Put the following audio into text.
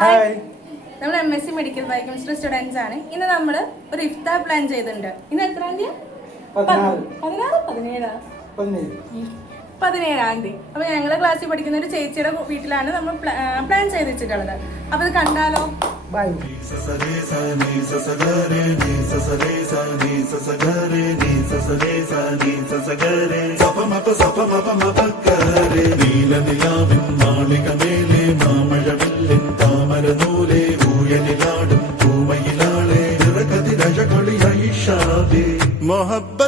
Hi, നമ്മൾ MSc medical biochemistry students ആണ്. ഇന്ന് നമ്മൾ ഒരു ഇഫ്താർ പ്ലാൻ ചെയ്തിട്ടുണ്ട്. ഇന്ന് എത്രാം തീയതി? 17-ാം തീയതി. അപ്പൊ ഞങ്ങളുടെ ക്ലാസ്സിൽ പഠിക്കുന്ന ഒരു ചേച്ചിയുടെ വീട്ടിലാണ് നമ്മൾ പ്ലാൻ ചെയ്ത് വെച്ചിട്ടുള്ളത്. അപ്പൊ ഇത് കണ്ടാലോ? ബൈ. मोहब्बत